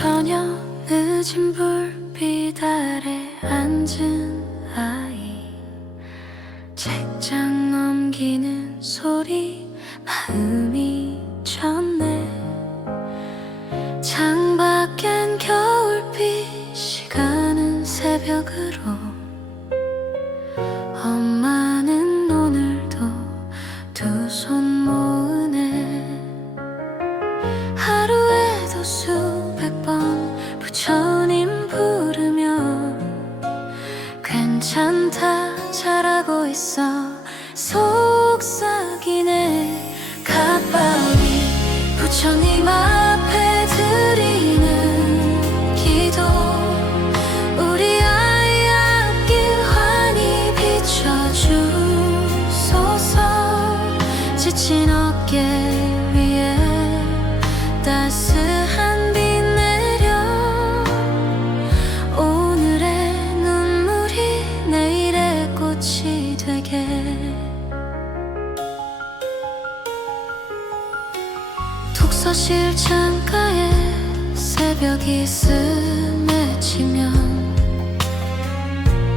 저녁 늦은 불빛 아래 앉은 아이, 책장 넘기는 소리 마음이 쳤네. 창밖엔 겨울빛, 시간은 새벽으로. 엄마는 오늘도 두 손 모으네. 하루에도 수백 번 부처님 부르며 괜찮다, 잘하고 있어 속삭이네. 갓바위 부처님 앞에 드리는 기도, 우리 아이 앞길 환히 비춰주소서. 지친 어깨 위에 따스한 빛 내려, 오늘의 눈물이 내일의 꽃이 되게. 독서실 창가에 새벽이 스맺히면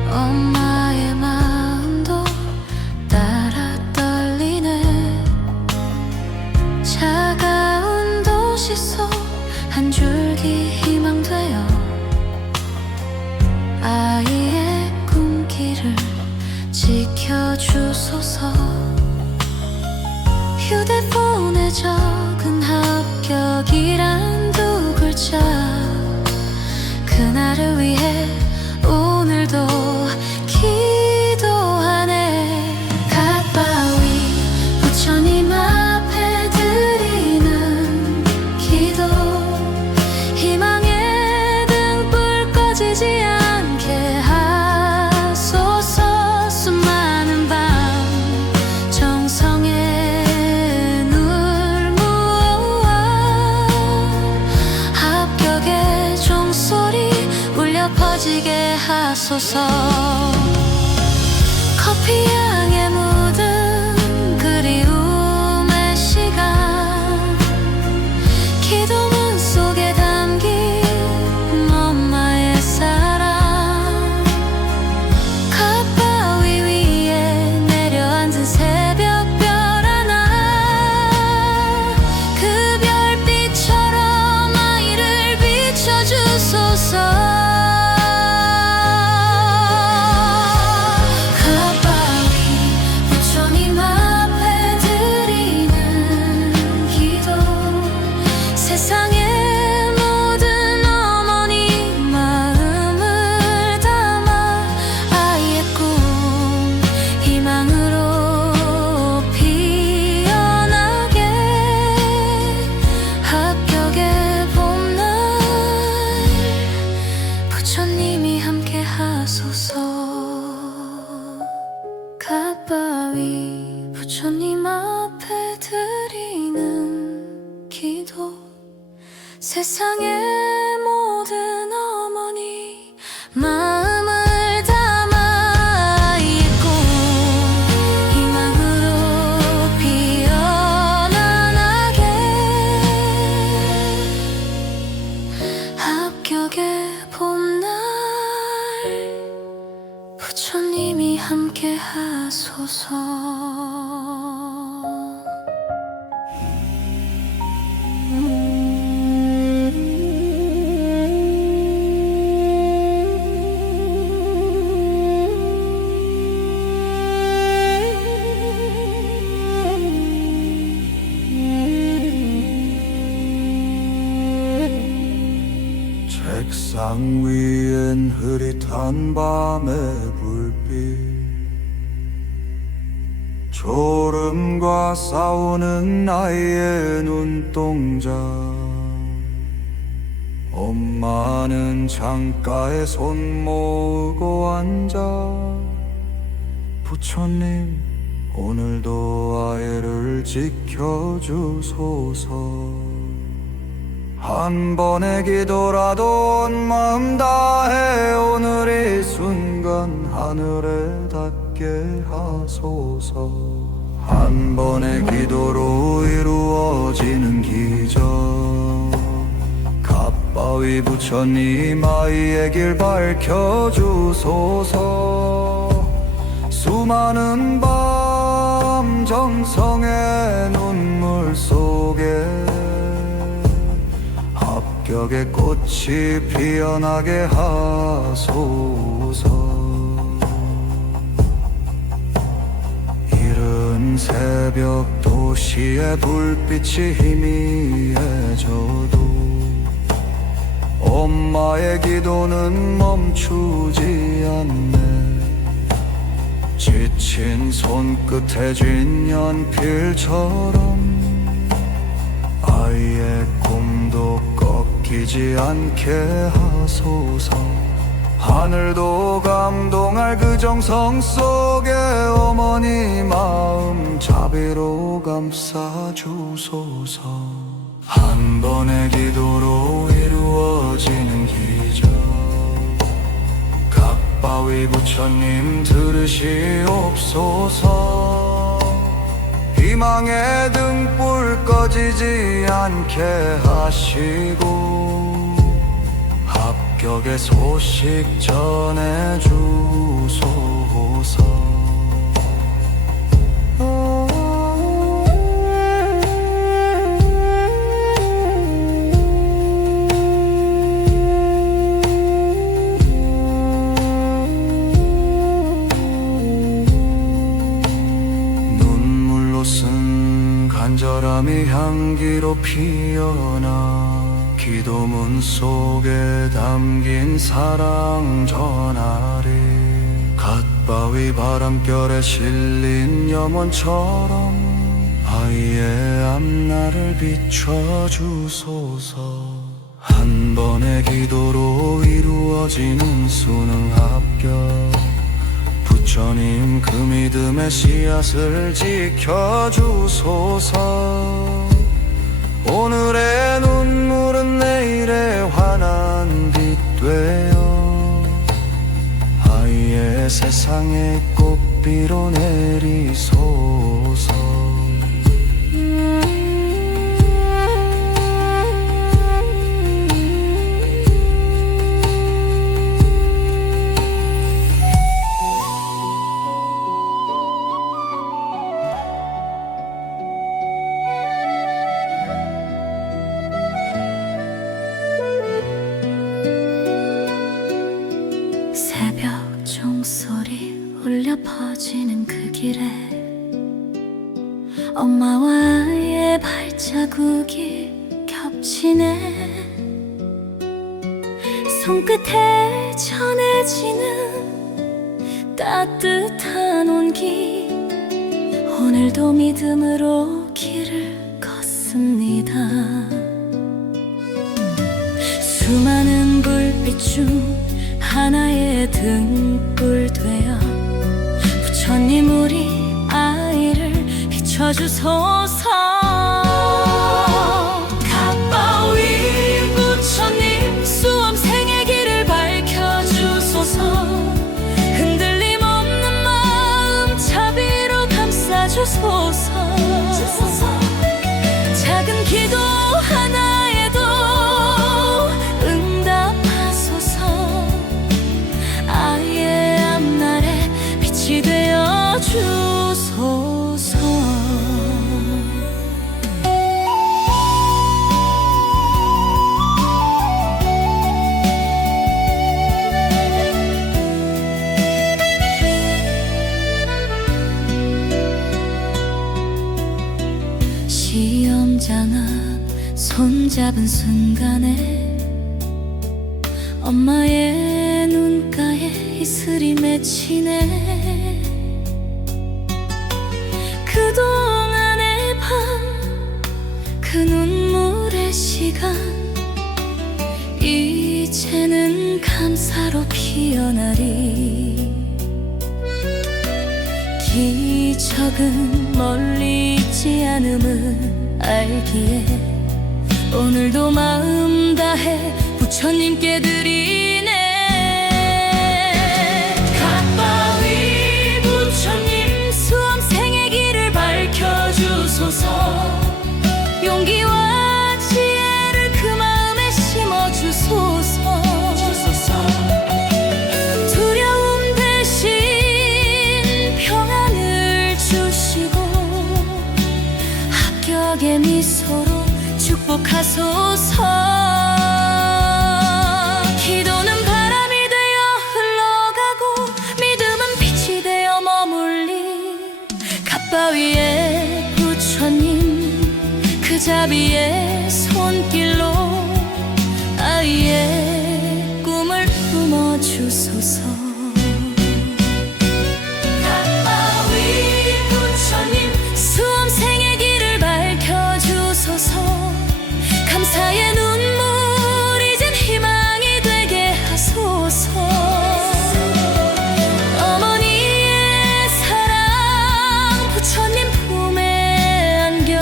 엄마의 마음도 따라 떨리네. 차가운 도시 속 한 줄기 희망되어 아이의 꿈길을 지켜주소서. 휴대폰에 적은 합격이란 두 글자, 그날을 위해 오늘도 기도하네. 갓바위 부처님 앞에 드리는 기도, 희망의 등불 꺼지지 않게 하소서. 수많은 밤 정성에 눈물 모아 합격의 종소리 울려 퍼지게 하소서. 커피 향에 묻은 그리움의 시간, 기도문 속에 담긴 엄마의 사랑. 갓바위 위에 내려앉은 새벽별 하나, 그 별빛처럼 아이를 비춰주소서. 세상의 모든 어머니 마음을 담아 아이의 꿈 희망으로 피어나게. 합격의 봄날 부처님이 함께 하소서. 갓바위 부처님 앞에 드리는 기도, 세상의 모든 어머니 마음을 담아 아이의 꿈 희망으로 피어나게. 합격의 봄날 부처님이 함께 하소서. 책상 위엔 흐릿한 밤의 불빛, 졸음과 싸우는 아이의 눈동자. 엄마는 창가에 손 모으고 앉아, 부처님 오늘도 아이를 지켜주소서. 한 번의 기도라도 온 마음 다해 오늘 이 순간 하늘에 닿게 하소서. 한 번의 기도로 이루어지는 기적, 갓바위 갓바위 부처님 아이의 길 밝혀주소서. 수많은 밤 정성의 눈물 속에 합격의 꽃이 피어나게 하소서. 이른 새벽 도시의 불빛이 희미해져도 엄마의 기도는 멈추지 않네. 지친 손끝에 쥔 연필처럼 아이의 꿈도 꺾이지 않게 하소서. 하늘도 감동할 그 정성 속에 어머니 마음 자비로 감싸주소서. 한 번의 기도로 이루어지는 기적, 갓바위 부처님 들으시옵소서. 희망의 등불 꺼지지 않게 하시고 합격의 소식 전해주소서. 눈물로 쓴 간절함이 향기로 피어나 기도문 속에 담긴 사랑 전하리. 갓바위 바람결에 실린 염원처럼 아이의 앞날을 비춰주소서. 한 번의 기도로 이루어지는 수능 합격, 부처님 그 믿음의 씨앗을 지켜주소서. 오늘의 눈물은 내일의 환한 빛 되어 아이의 세상에 꽃비로 내리소서. 새벽 종소리 울려 퍼지는 그 길에 엄마와 아이의 발자국이 겹치네. 손끝에 전해지는 따뜻한 온기, 오늘도 믿음으로 길을 걷습니다. 수많은 불빛 중 하나의 등불 되어 부처님 우리 아이를 비춰주소서. 갓바위 부처님 수험생의 길을 밝혀주소서. 흔들림 없는 마음 자비로 감싸주소서. 작은 기도 하나에도 응답하소서. 아이의 앞날에 빛이 되어 주소서. 시험장은 손잡은 순간에 엄마의 눈가에 이슬이 맺히네. 그동안의 밤, 그 눈물의 시간 이제는 감사로 피어나리. 기적은 멀리 있지 않음을 알기에 오늘도 마음 다해 부처님께 드리네. 갓바위 부처님 수험생의 길을 밝혀주소서. 용기와 지혜를 그 마음에 심어주소서. 주소서. 기도는 바람이 되어 흘러가고 믿음은 빛이 되어 머물리 갓바위에 부처님 그 자비의 손길로 아이의 꿈을 품어주소서. 갓바위 부처님 수험생의 길을 밝혀주소서. 감사의 눈물 이젠 희망이 되게 하소서. 어머니의 사랑 부처님 품에 안겨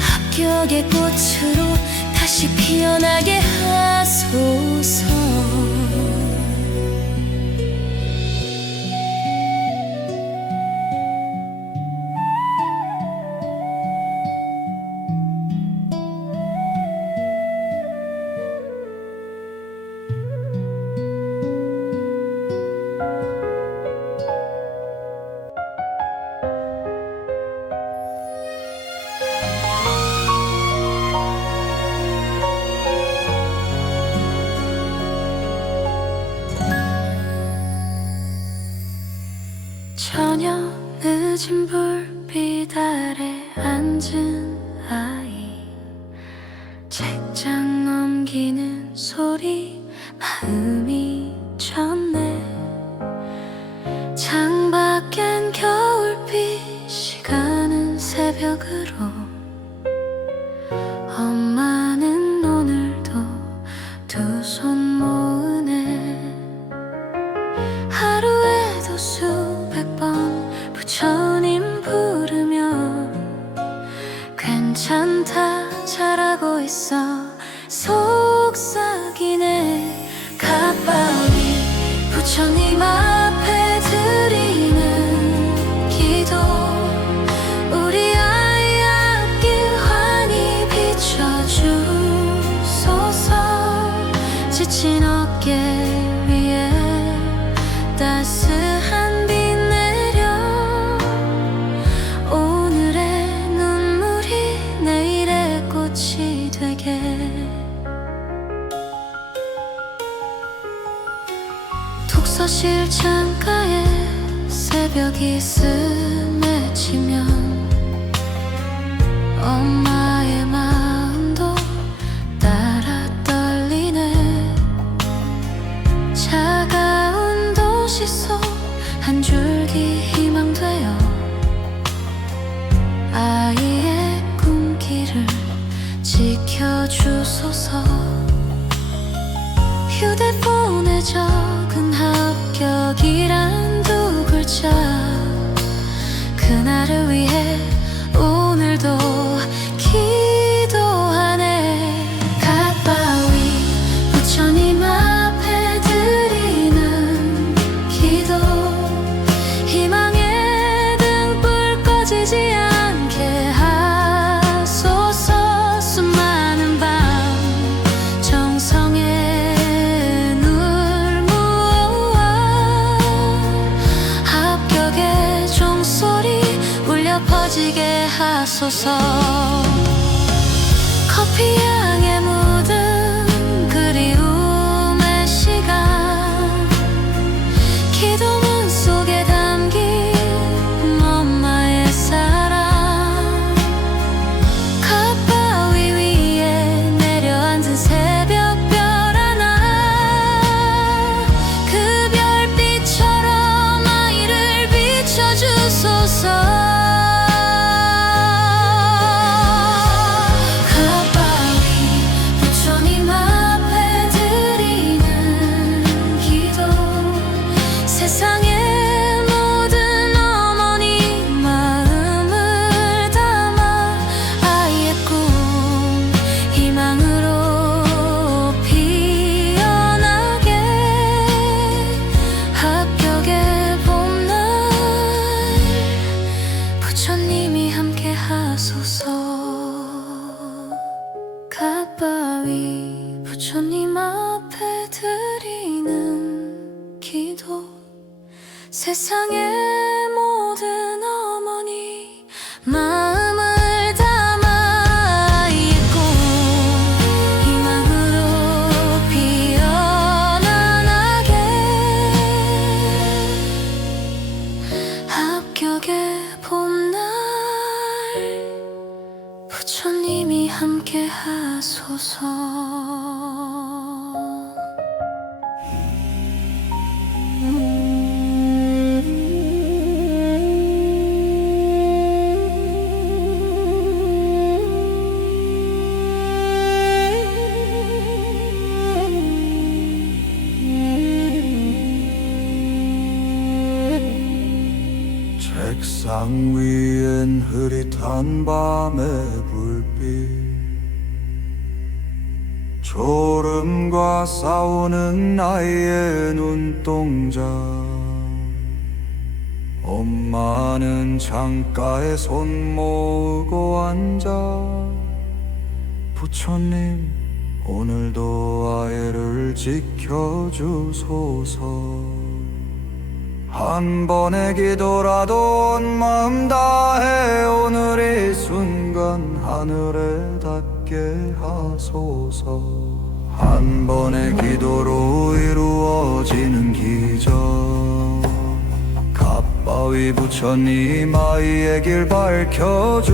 합격의 꽃으로 다시 피어나게 하소서. 저녁 늦은 불빛 아래 앉은 아이, 책장 넘기는 소리 마음이 졌네. 창밖엔 겨울비 시간은 새벽으로 엄마는 오늘도 두 손 모으네. 하루에도 수백 번 부처님 부르며 괜찮다 잘하고 있어 속삭이네. 갓바위 부처님 앞에 드리는 기도 우리 아이 앞길 환히 비춰주소서. 지친 어깨 위에 따스한 빛 내려 오늘의 눈물이 내일의 꽃이 되게. 독서실 창가에 새벽이 스맺히면 엄마의 마음도 따라 떨리네. 차가운 도시 속 한 줄기 희망되어 아이의 꿈길을 지켜주소서. 휴대폰에 적은 합격이란 두 글자 그날을 위해 오늘도 기도하네. 갓바위 부처님 앞에 드리는 기도 희망의 등불 꺼지지 않게 하소서. 수많은 밤 정성에 눈물 모아 합격의 종소리 울려 퍼지게 하소서. 커피 향에 묻은 그리움의 시간 기도문 속에 담긴 엄마의 사랑. 갓바위 위에 내려앉은 새벽별 하나 그 별빛처럼 아이를 비춰주소서. 세상의 모든 어머니 마음을 담아 아이의 꿈 희망으로 피어나게 합격의 봄날 부처님이 함께 하소서. 갓바위 부처님 앞에 드리는 기도 세상의 모든 어머니 마음을 담아 아이의 꿈 하소서. 책상 위엔 흐릿한 밤의 불빛, 졸음과 싸우는 아이의 눈동자. 엄마는 창가에 손 모으고 앉아, 부처님 오늘도 아이를 지켜주소서. 한 번의 기도라도 온 마음 다해 오늘 이 순간 하늘에 닿게 하소서. 한 번의 기도로 이루어지는 기적, 갓바위 부처님 아이의 길 밝혀주소서.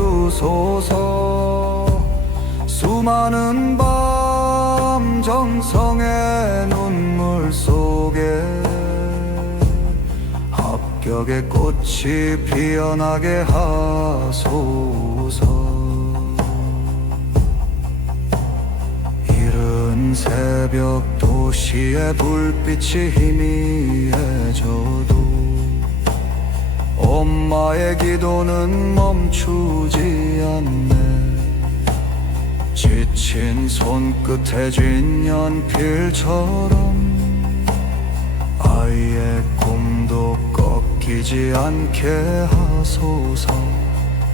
수많은 밤 정성의 눈물 속에 합격의 꽃이 피어나게 하소서. 이른 새벽 도시의 불빛이 희미해져도 엄마의 기도는 멈추지 않네. 지친 손끝에 쥔 연필처럼 아이의 꿈도 꺾이지 않게 하소서.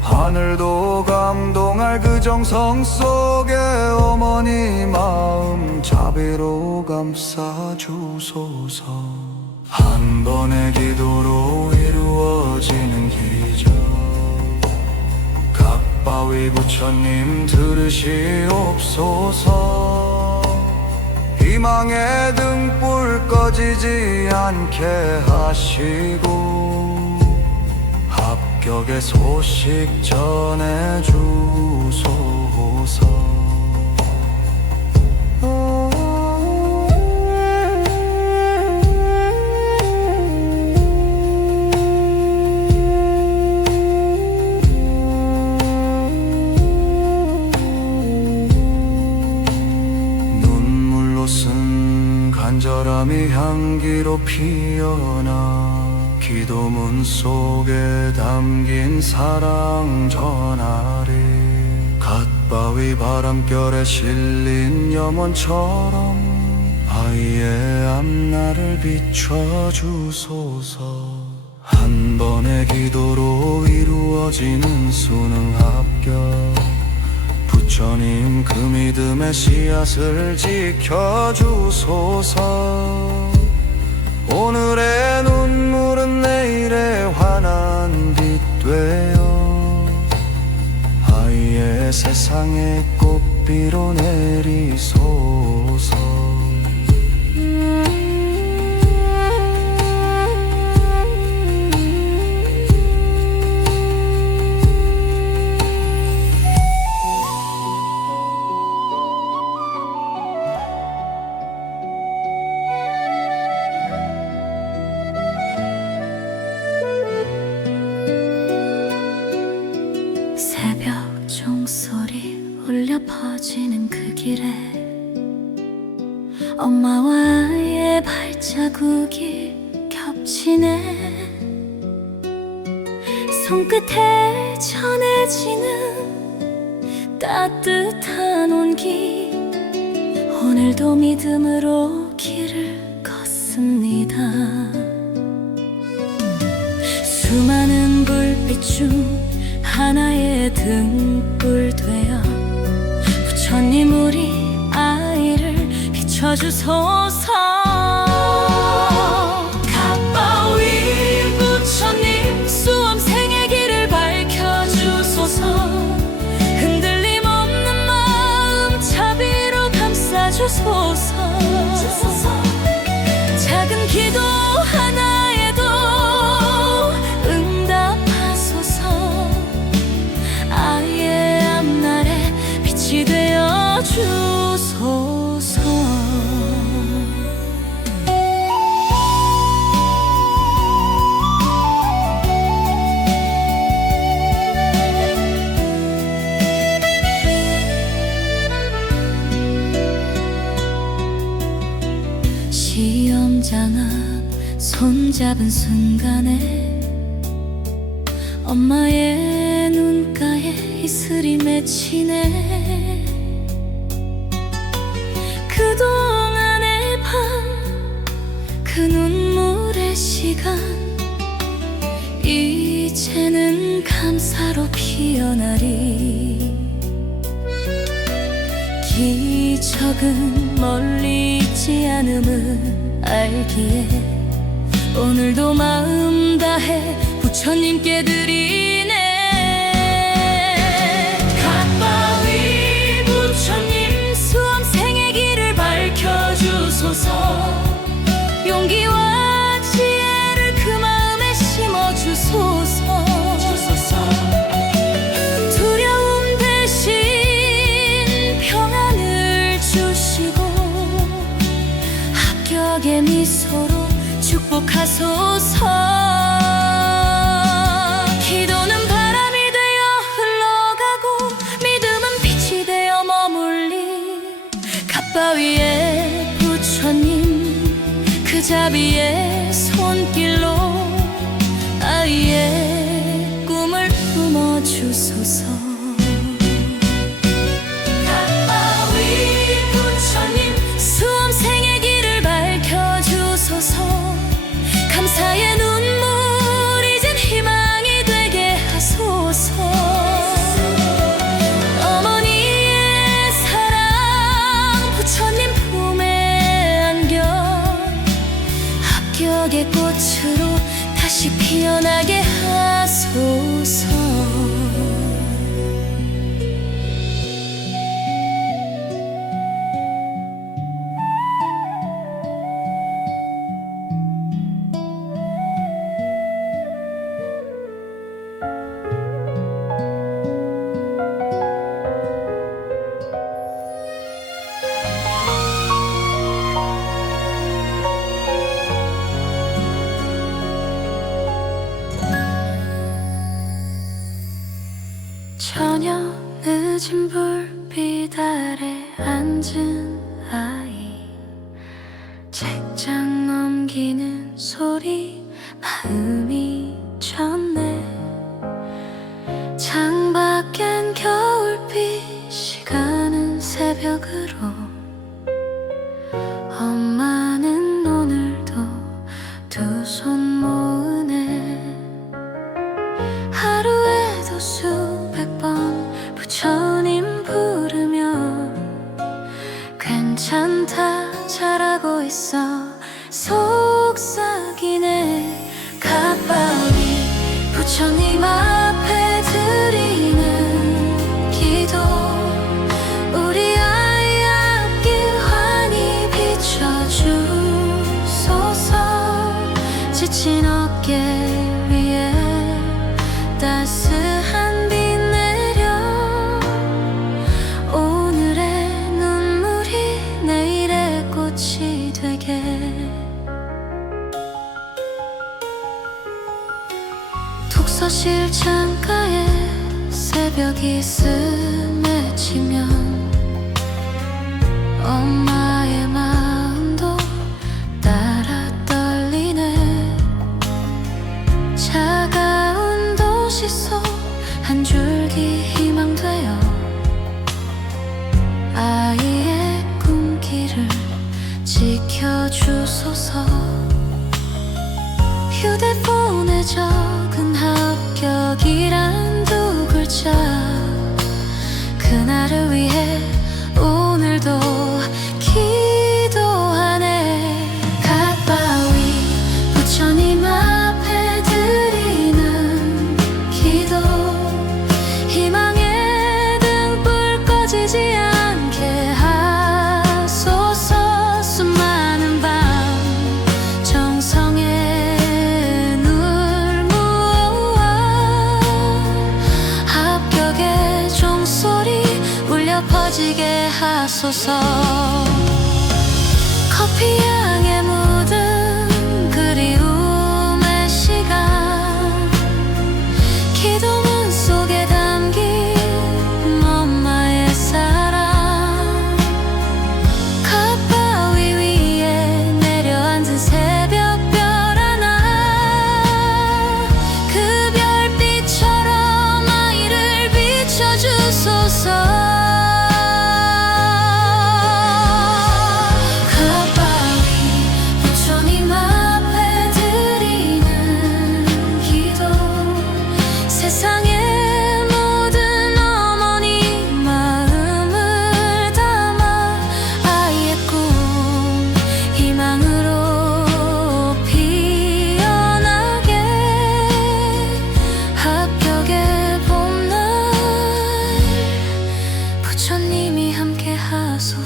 하늘도 감동할 그 정성 속에 어머니 마음 자비로 감싸주소서. 한 번의 기도로 이루어지는 기적, 갓바위 부처님 들으시옵소서. 희망의 등불 꺼지지 않게 하시고 합격의 소식 전해주소서. 간절함이 향기로 피어나 기도문 속에 담긴 사랑 전하리. 갓바위 바람결에 실린 염원처럼 아이의 앞날을 비춰주소서. 한 번의 기도로 이루어지는 수능 합격, 부처님 그 믿음의 씨앗을 지켜주소서. 오늘의 눈물은 내일의 환한 빛 되어 아이의 세상에 꽃비로 내리소서. 새벽 종소리 울려 퍼지는 그 길에 엄마와 아이의 발자국이 겹치네. 손끝에 전해지는 따뜻한 온기, 오늘도 믿음으로 길을 걷습니다. 수많은 불빛 중 하나의 등불 되어 부처님 우리 아이를 비춰주소서. 갓바위 부처님 수험생의 길을 밝혀주소서. 흔들림 없는 마음 자비로 감싸주소서. 작은 기도 하나에도 응답하소서. 아이의 앞날에 빛이 되어 주소서. 심장 앞 손잡은 순간에 엄마의 눈가에 이슬이 맺히네. 그동안의 밤, 그 눈물의 시간, 이제는 감사로 피어나리. 기적은 멀리 있지 않음을 알기에 오늘도 마음 다해 부처님께 드리네. 갓바위 부처님, 수험생의 길을 밝혀주소서. 용기와 지혜를 그 마음에 심어주소서. 두려움 대신 평안을 주시고 합격의 미소로 축복하소서. 기도는 바람이 되어 흘러가고 믿음은 빛이 되어 머물리. 갓바위의 부처님, 그 자비의 손길로 아이의 꿈을 품어주소서. 갓바위 부처님, 수험생의 길을 밝혀주소서. 감사의 눈물 이젠 희망이 되게 하소서. 어머니의 사랑 부처님 품에 안겨 합격의 꽃으로 다시 피어나게 하소서. 저녁 늦은 불빛 아래 앉은 아이, 책장 넘기는 소리 마음이 쳤네. 창밖엔 겨울비, 시간은 새벽으로. 엄마는 오늘도 두 손 모으네. 하루에도 수백 번 부처님 부르며 괜찮다, 잘하고 있어 속삭이네. 갓바위 부처님 앞에 드리는 기도, 우리 아이 앞길 환히 비춰주소서. 지친 어깨 위에 따스한 빛 내려 오늘의 눈물이 내일의 꽃이 되게. 독서실 창가에 새벽이 스맺히면 엄마의 마음도 따라 떨리네. 차가운 도시 속 한 줄기 희망되어 아이의 꿈길을 지켜주소서. 휴대폰에 적은 합격이란 두 글자, 그날을 위해 오늘도 기도하네. 갓바위 부처님 앞에 드리는 기도, 희망의 등불 꺼지지 않게 하소서. 수많은 밤 정성에 눈물 부어 합격의 종소리 울려 퍼지게 하소서. 커피 향에 묻은 그리움의 시간, 기도문 속에 담긴 엄마의 사랑. 갓바위 위에 내려앉은 새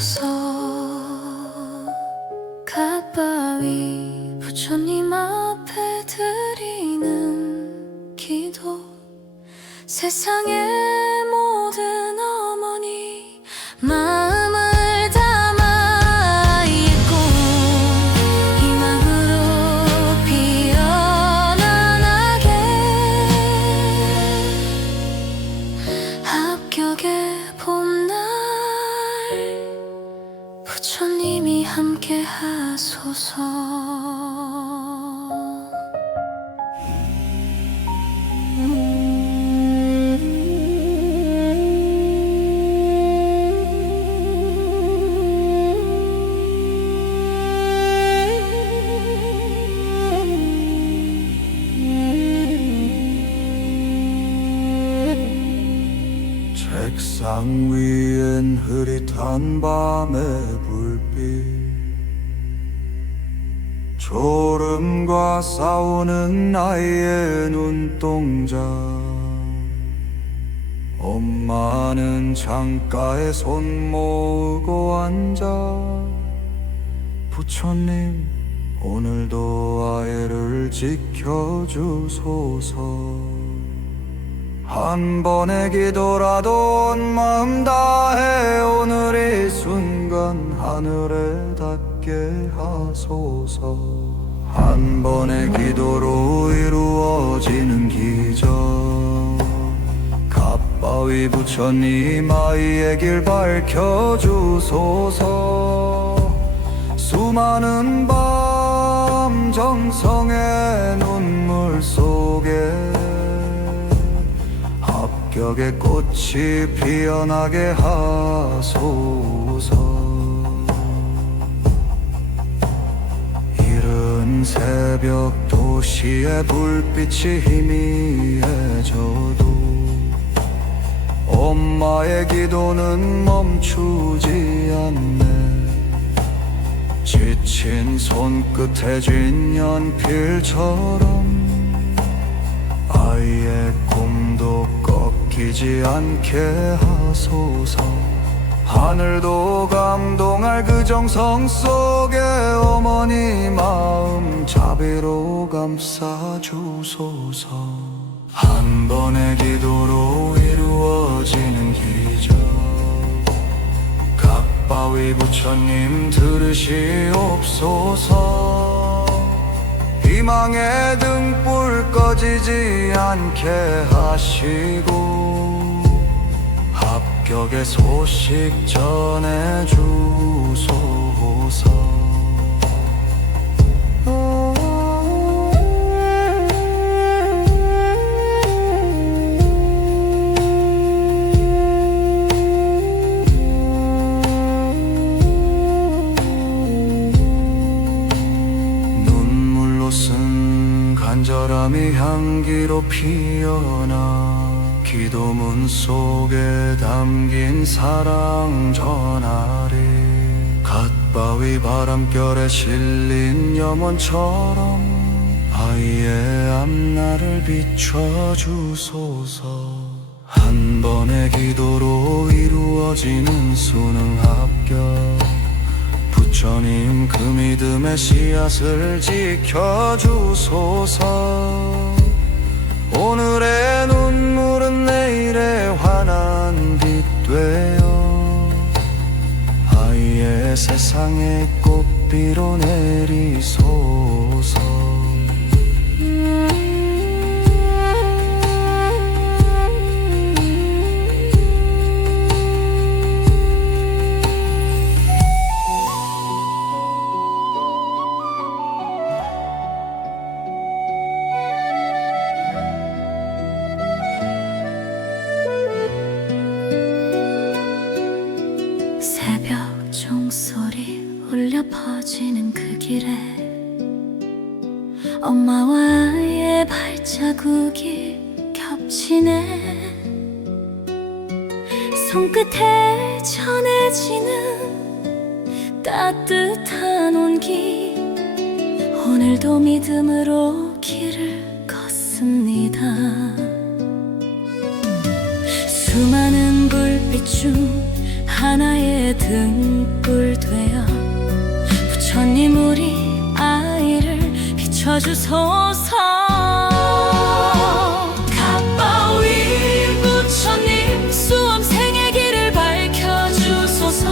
하소서. 갓바위 부처님 앞에 드리는 기도, 세상의 모든 어머니 마음을 담아 이 꿈 희망으로 피어나게. 합격의 봄날 부처님이 함께 하소서. 책상 위엔 흐릿한 밤의 불빛, 졸음과 싸우는 아이의 눈동자. 엄마는 창가에 손 모으고 앉아. 부처님, 오늘도 아이를 지켜주소서. 한 번의 기도라도 온 마음 다해 오늘 이 순간 하늘에 닿게 하소서. 한 번의 기도로 이루어지는 기적, 갓바위 부처님 아이의 길 밝혀주소서. 수많은 밤 정성의 눈물 속에 합격의 꽃이 피어나게 하소서. 이른 새벽 도시의 불빛이 희미해져도 엄마의 기도는 멈추지 않네. 지친 손끝에 쥔 연필처럼 아이의 꿈도 꺾이지 않게 하소서. 하늘도 감동할 그 정성 속에 어머니 마음 자비로 감싸주소서. 한 번의 기도로 이루어지는 기적, 갓바위 부처님 들으시옵소서. 희망의 등불 꺼지지 않게 하시고 합격의 소식 전해주소서. 간절함이 향기로 피어나 기도문 속에 담긴 사랑 전하리. 갓바위 바람결에 실린 염원처럼 아이의 앞날을 비춰주소서. 한 번의 기도로 이루어지는 수능 합격, 부처님 그 믿음의 씨앗을 지켜주소서. 오늘의 눈물은 내일의 환한 빛 되어 아이의 세상에 꽃비로 내리소서. 새벽 종소리 울려 퍼지는 그 길에 엄마와 아이의 발자국이 겹치네. 손끝에 전해지는 따뜻한 온기, 오늘도 믿음으로 길을 걷습니다. 수많은 불빛 중 하나의 등 주소서. 갓바위 부처님 수험생의 길을 밝혀주소서.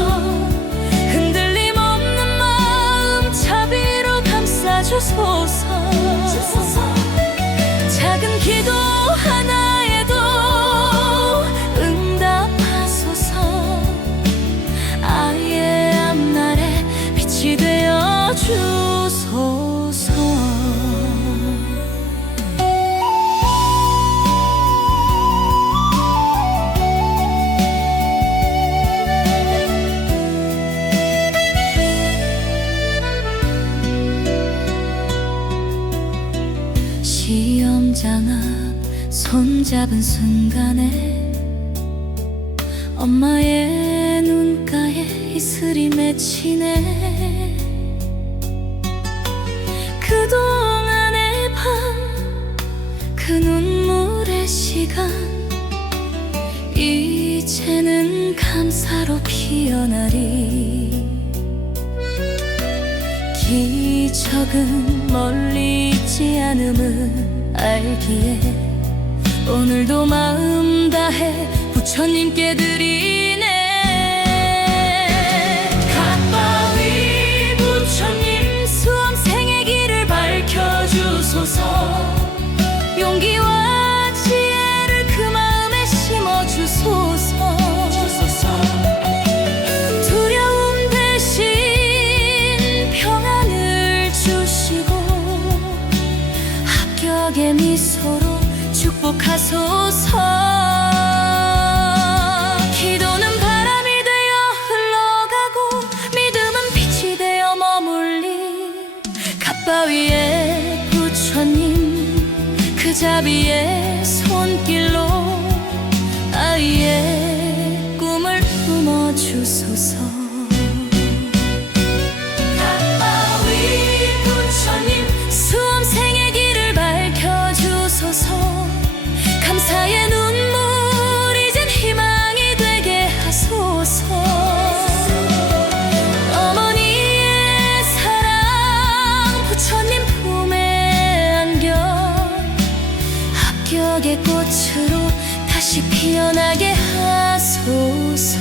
흔들림 없는 마음 자비로 감싸주소서. 작은 기도 하나에도 응답하소서. 아이의 앞날에 빛이 되어 주소서. 시험장 앞 손잡은 순간에 엄마의 눈가에 이슬이 맺히네. 그동안의 밤 그 눈물의 시간 이제는 감사로 피어나리. 기적은 멀리 있지 않음을 알기에 오늘도 마음 다해 부처님께 드리네. 갓바위 부처님 수험생의 길을 밝혀주소서. 용기와 지혜를 그 마음에 심어주소서. 두려움 대신 평안을 주시고 합격의 미소로 축복하소서. 기도는 바람이 되어 흘러가고 믿음은 빛이 되어 머물리. 갓바위의 부처님 그 자비의 손길로 아이의 꿈을 품어주소서. 갓바위 부처님 수험생의 길을 밝혀주소서. 감사의 눈물 이젠 희망이 되게 하소서. 어머니의 사랑 부처님 품에 안겨 합격의 꽃으로 다시 피어나게 하소서.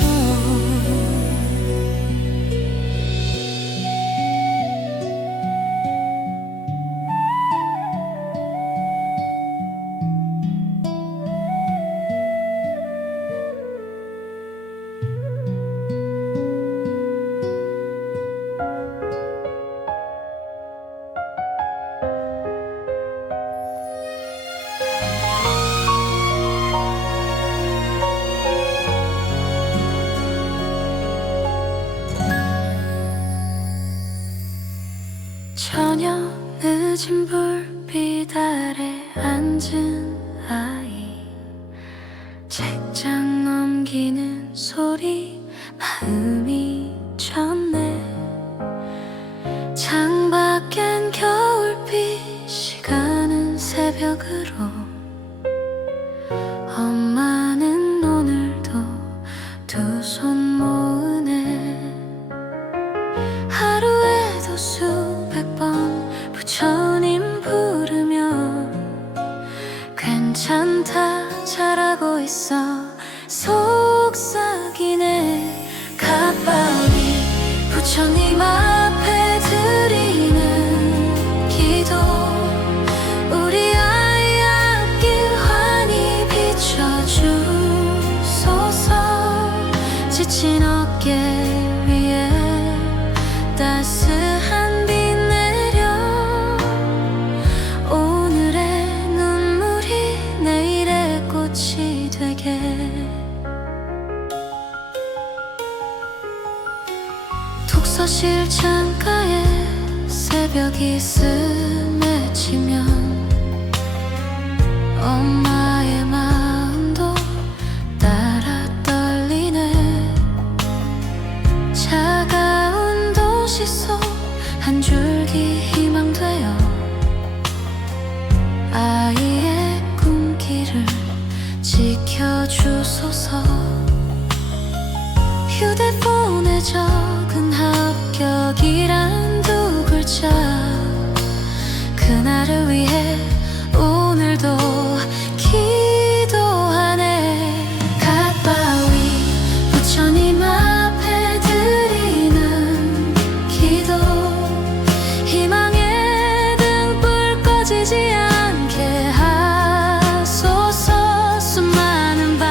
저녁 늦은 불빛 아래 앉은 아이. 책장 넘기는 소리 마음이 쳤네. 창밖엔 겨울비 시간은 새벽으로. 엄마는 오늘도 두 손 모으네. 하루에도 수백 번 부처님 부르며 괜찮다 잘하고 있어 속삭이네. 갓바위 부처님 앞에 드리는 기도. 우리 아이 앞길 환히 비춰주소서. 지친 어깨 위에 따스한 빛 내려. 오늘의 눈물이 내일의 꽃이 되게. 독서실 창가에 새벽이 스맺히면 엄마의 마음도 따라 떨리네. 차가운 도시 속 한 줄기 희망되어 아이의 꿈길을 지켜주소서. 휴대폰에 적은 합격이란 두 글자 그 그날을 위해 오늘도 기도하네. 갓바위 부처님 앞에 드리는 기도, 희망의 등불 꺼지지 않게 하소서. 수많은 밤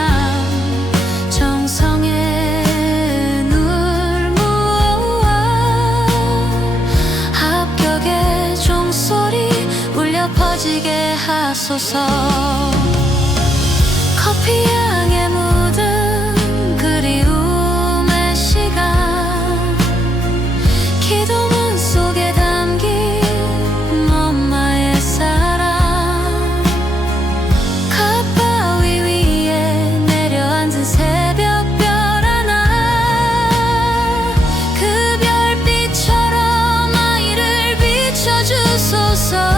정성의 눈물 무어와 합격의 종소리 울려 퍼지게 하소서. 커피향에 묻은 그리움의 시간, 기도문 속에 담긴 엄마의 사랑, 갓바위 위에 내려앉은 새벽별 하나, 그 별빛처럼 아이를 비춰주소서.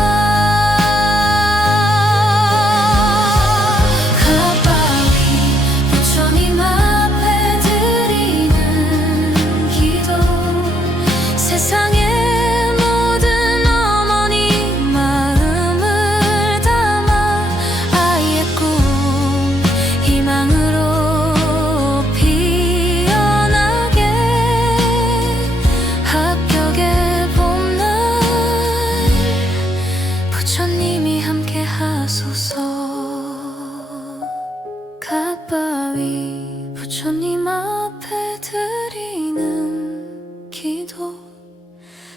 세상의 모든 어머니 마음을 담아 아이의 꿈 희망으로 피어나게, 합격의 봄날 부처님이 함께 하소서. 갓바위 부처님 앞에 드리는 기도,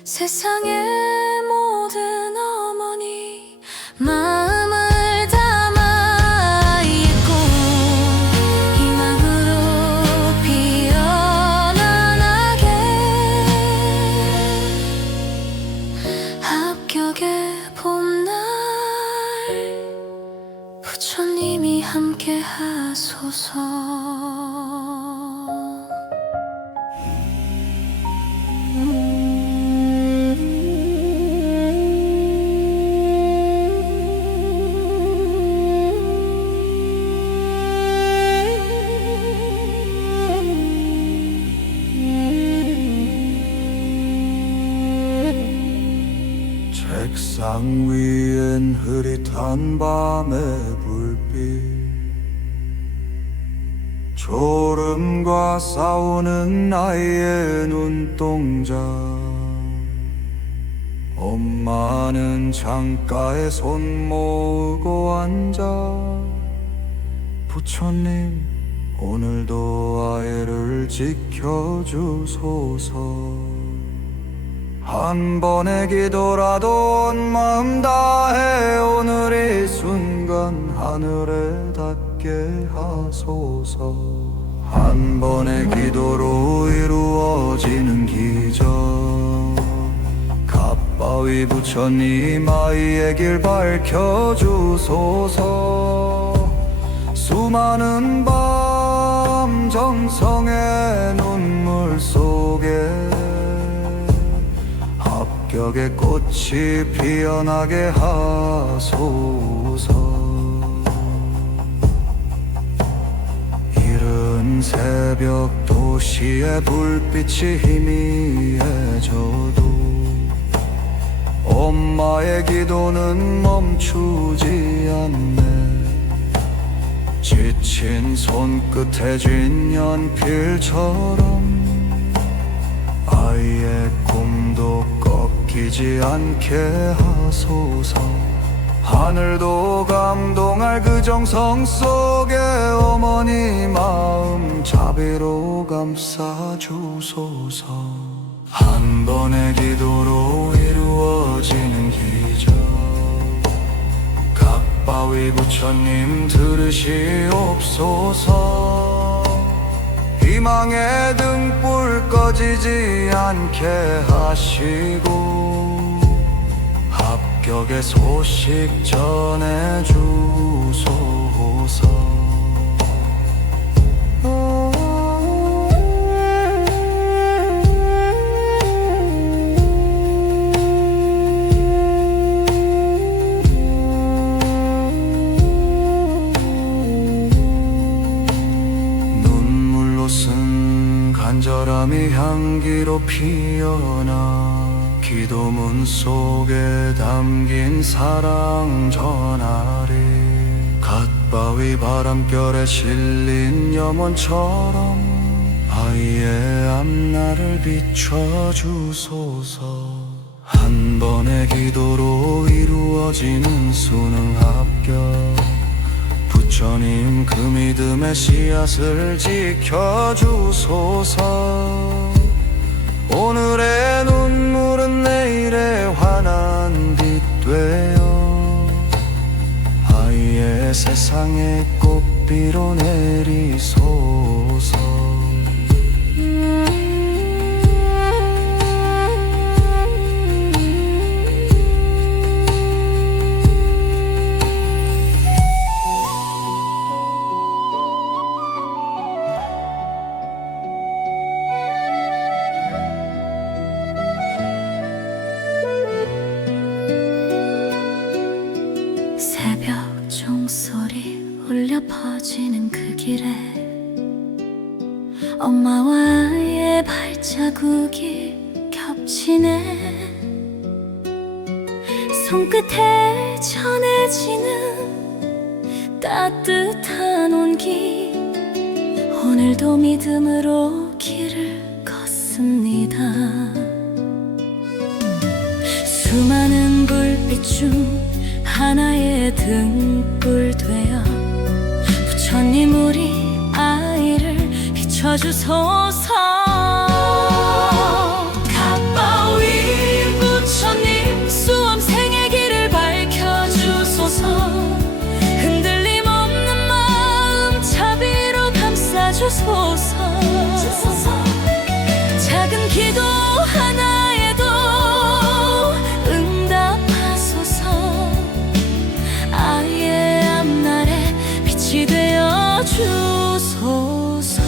세상의 모든 어머니 마음을 담아 아이의 꿈 희망으로 피어나게, 합격의 봄날 부처님이 함께 하소서. 책상 위엔 흐릿한 밤의 불빛, 졸음과 싸우는 아이의 눈동자. 엄마는 창가에 손 모으고 앉아, 부처님 오늘도 아이를 지켜주소서. 한 번의 기도라도 온 마음 다해 오늘 이 순간 하늘에 닿게 하소서. 한 번의 기도로 이루어지는 기적, 갓바위 부처님 아이의 길 밝혀주소서. 수많은 밤 정성의 눈물 속에 합격의 꽃이 피어나게 하소서. 이른 새벽 도시의 불빛이 희미해져도 엄마의 기도는 멈추지 않네. 지친 손끝에 쥔 연필처럼 아이의 꿈도 꺾이지 않게 하소서. 하늘도 감동할 그 정성 속에 어머니 마음 자비로 감싸주소서. 한 번의 기도로 이루어지는 기적, 갓바위 부처님 들으시옵소서. 희망의 등불 꺼지지 않게 하시고 합격의 소식 전해주소서. 간절함이 향기로 피어나 기도문 속에 담긴 사랑 전하리. 갓바위 바람결에 실린 염원처럼 아이의 앞날을 비춰주소서. 한 번의 기도로 이루어지는 수능 합격. 부처님 그 믿음의 씨앗을 지켜주소서. 오늘의 눈물은 내일의 환한 빛 되어 아이의 세상에 꽃비로 내리소서. 새벽 종소리 울려 퍼지는 그 길에 엄마와 아이의 발자국이 겹치네. 손끝에 전해지는 따뜻한 온기, 오늘도 믿음으로 길을 걷습니다. 수많은 불빛 중 하나의 등불 되어 부처님 우리 아이를 비춰주소서. 갓바위 부처님 수험생의 길을 밝혀주소서. 흔들림 없는 마음 자비로 감싸주소서. 작은 기도 하나에도 응답하소서. 아이의 앞날에 빛이 되어 주소서.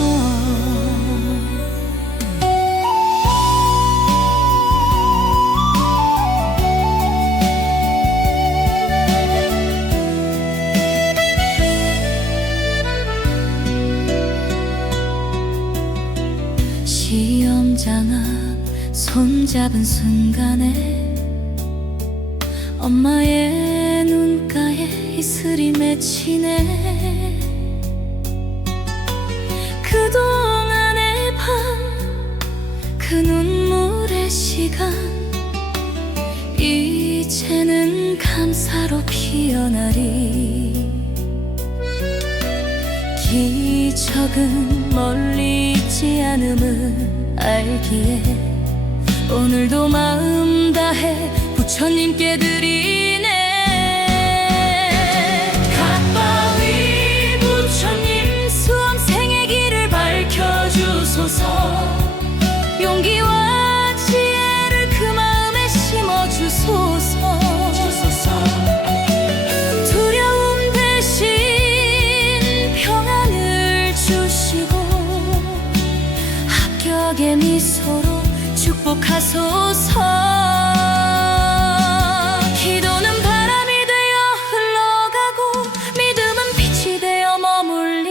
시험장아 손잡은 순간에 엄마의 눈가에 이슬이 맺히네. 그동안의 밤 그 눈물의 시간 이제는 감사로 피어나리. 기적은 멀리 있지 않음을 알기에 오늘도 마음 다해 부처님께 드리네. 갓바위 부처님 수험생의 길을 밝혀주소서. 용기와 지혜를 그 마음에 심어주소서. 두려움 대신 평안을 주시고 합격의 미소로 축복하소서. 기도는 바람이 되어 흘러가고 믿음은 빛이 되어 머물리.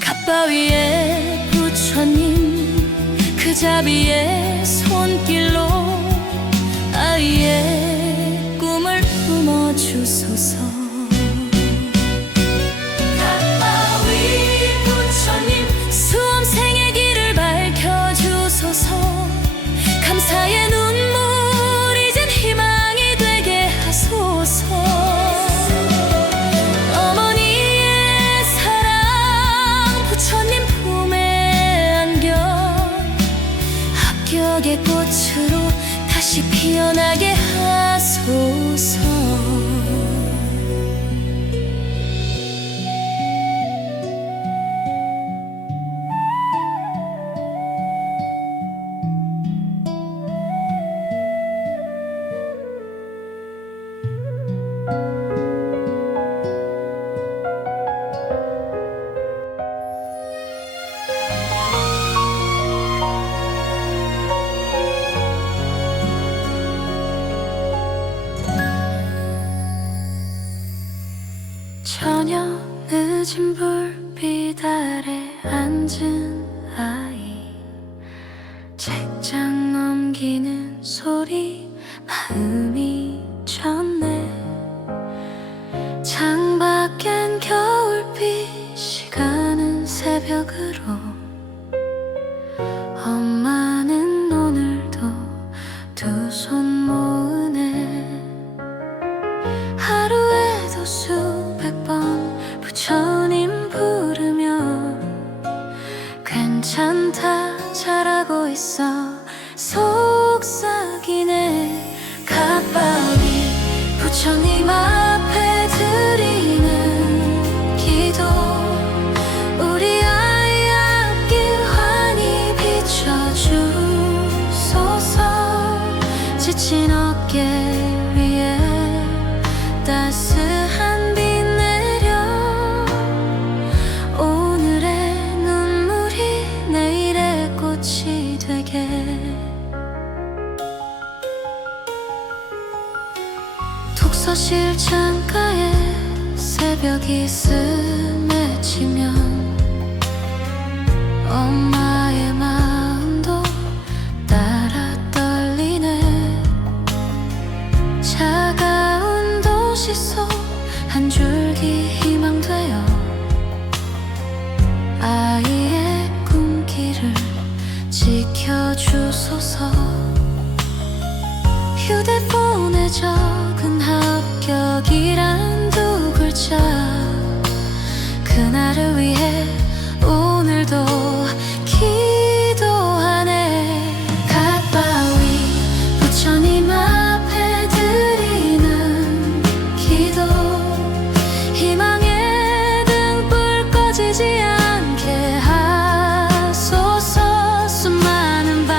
갓바위의 부처님 그 자비의 손길로 아이의 꿈을 품어주소서. 갓바위 부처님 수험생의 길을 밝혀주소서. 감사의 눈물 이젠 희망이 되게 하소서. 어머니의 사랑 부처님 품에 안겨 합격의 꽃으로 다시 피어나게 하소서. 저녁 늦은 불빛 아래 앉은 아이, 책장 넘 감기는 소리 마음이 졌네. 창밖엔 겨울비 시간은 새벽으로. 엄마는 오늘도 두 손 모으네. 하루에도 수백 번 부처님 부르며 괜찮다 잘하고 있어 속삭이네. 갓바위 부처님 앞에 드리는 기도. 우리 아이 앞길 환히 비춰주소서. 지친 어깨 위에 따스한 비 내려. 오늘의 눈물이 내일의 꽃이 되게. 독서실 창가에 새벽이 스맺히면 엄마의 마음도 따라 떨리네. 차가운 도시 속 한 줄기 희망되어 아이의 꿈길을 지켜주소서. 휴대폰에 적은 합격이란 두 글자. 그날을 위해 오늘도 기도하네. 갓바위 부처님 앞에 드리는 기도. 희망의 등불 꺼지지 않게 하소서. 수많은 밤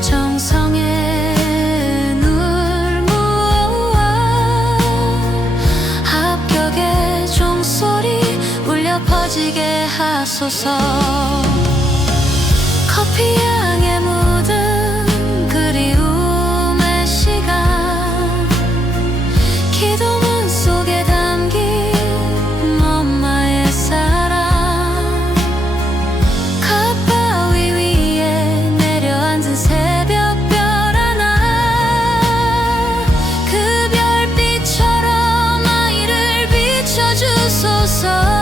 정성에 눈물 모아 합격의 종소리 울려 퍼지게 하소서. 커피 향에 묻은 그리움의 시간. 기도문 속에 담긴 엄마의 사랑. 갓바위 위에 내려앉은 새벽별 하나. 그 별빛처럼 아이를 비춰주소서.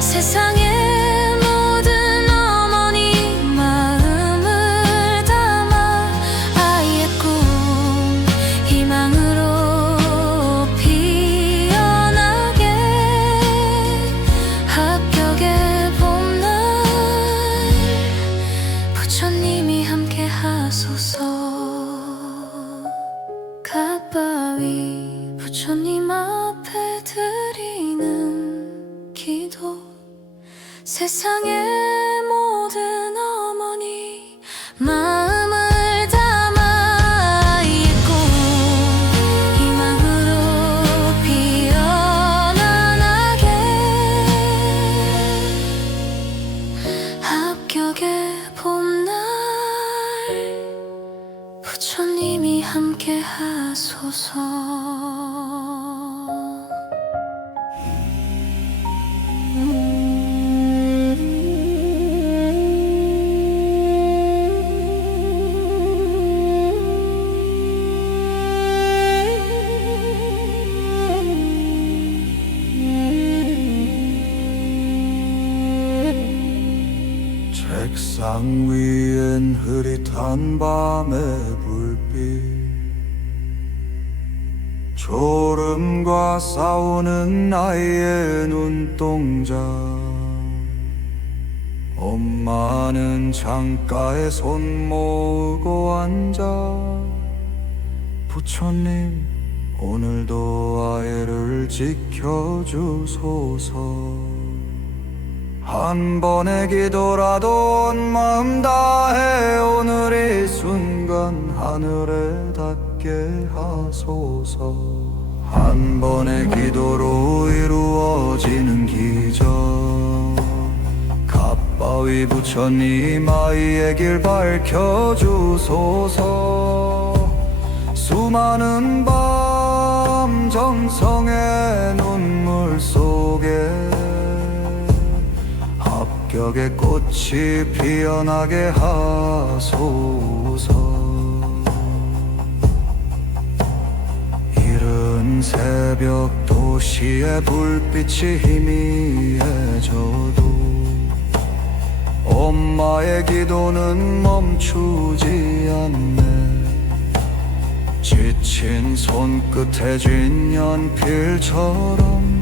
세상의 모든 어머니 마음을 담아 아이의 꿈 희망으로 피어나게. 합격의 봄날 부처님이 함께 하소서. 갓바위 부처님 앞에 드리는 기도. 세상의 모든 어머니 마음을 담아 아이의 꿈 희망으로 피어나게. 합격의 봄날 부처님이 함께 하소서. 책상 위엔 흐릿한 밤의 불빛. 졸음과 싸우는 아이의 눈동자. 엄마는 창가에 손 모으고 앉아. 부처님 오늘도 아이를 지켜주소서. 한 번의 기도라도 온 마음 다해 오늘 이 순간 하늘에 닿게 하소서. 한 번의 기도로 이루어지는 기적. 갓바위 부처님 아이의 길 밝혀주소서. 수많은 밤 합격의 꽃이 피어나게 하소서. 이른 새벽 도시의 불빛이 희미해져도 엄마의 기도는 멈추지 않네. 지친 손끝에 쥔 연필처럼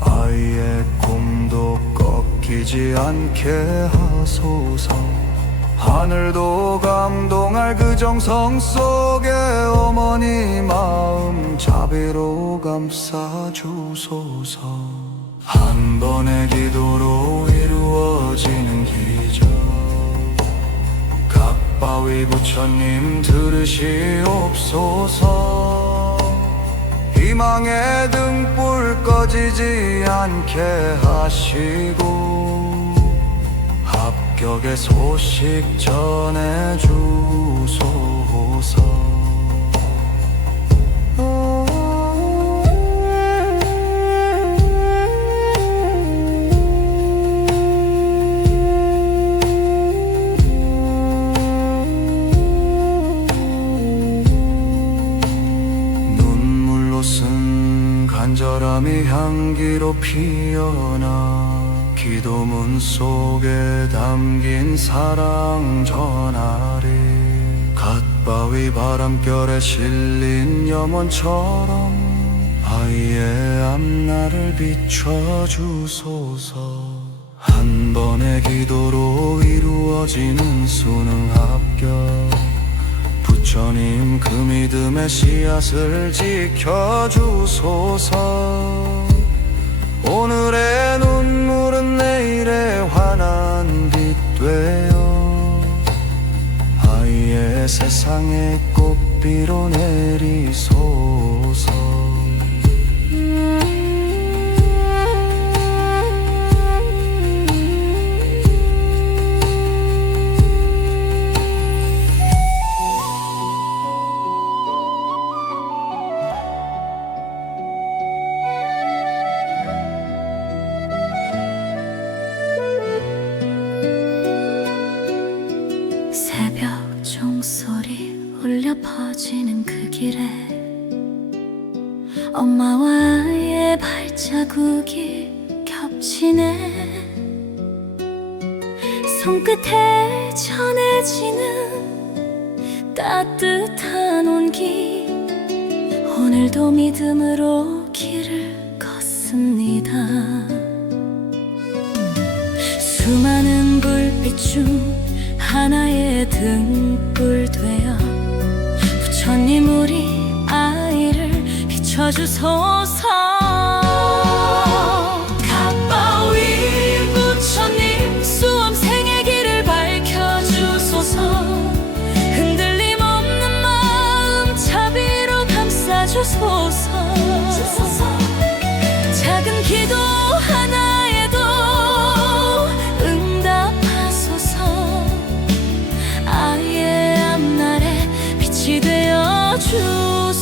아이의 꿈도 꺾이지 않게 하소서. 하늘도 감동할 그 정성 속에 어머니 마음 자비로 감싸주소서. 한 번의 기도로 이루어지는 기적, 각바위 부처님 들으시옵소서. 희망의 등불 꺼지지 않게 하시고 합격의 소식 전해주소서. 간절함이 향기로 피어나 기도문 속에 담긴 사랑 전하리. 갓바위 바람결에 실린 염원처럼 아이의 앞날을 비춰주소서. 한 번의 기도로 이루어지는 수능 합격, 부처님 그 믿음의 씨앗을 지켜주소서. 오늘의 눈물은 내일의 환한 빛 되어 아이의 세상에 꽃비로 내리소서. 새벽 종소리 울려 퍼지는 그 길에 엄마와 아이의 발자국이 겹치네. 손끝에 전해지는 따뜻한 온기, 오늘도 믿음으로 길을 걷습니다. 수많은 불빛 중 하나의 등불 되어 부처님 우리 아이를 비춰주소서. 갓바위 부처님 수험생의 길을 밝혀주소서. 흔들림 없는 마음 자비로 감싸주소서. 작은 기도 하나에도 응답하소서. 아이의 앞날에 빛이 되어 주소서.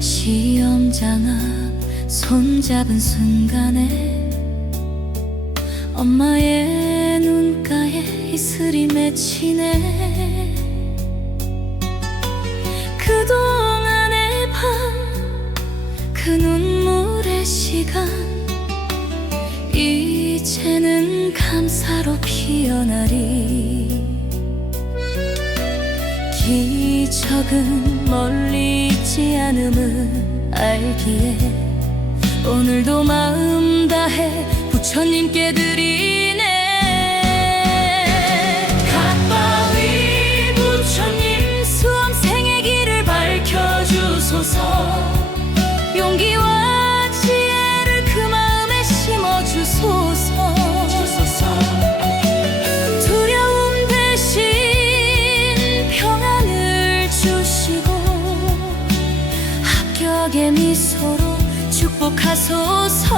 시험장 앞 손잡은 순간에 엄마의 눈가에 이슬이 맺히네. 그동안의 밤, 그 눈물의 시간, 이제는 감사로 피어나리. 기적은 멀리 있지 않음을 알기에 오늘도 마음 다해 부처님께 드리네. 갓바위 부처님 수험생의 길을 밝혀주소서. 용기와 지혜를 그 마음에 심어주소서. 두려움 대신 평안을 주시고 합격의 미소로 축복하소서.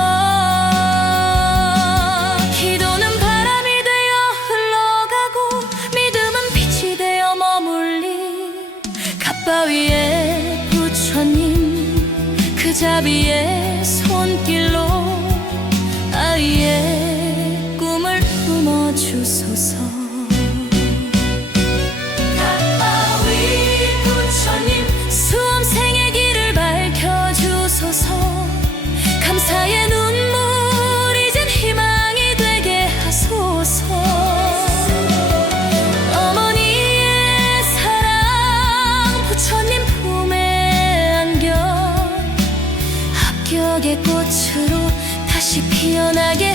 갓바위에 부처님 그 자비의 손길로 아이의 꿈을 품어주소서. 갓바위 부처님 수험생의 길을 밝혀주소서. 감사의 눈물 이젠 희망이 되게 하소서. 어머니의 사랑 부처님 품에 안겨 합격의 꽃으로 다시 피어나게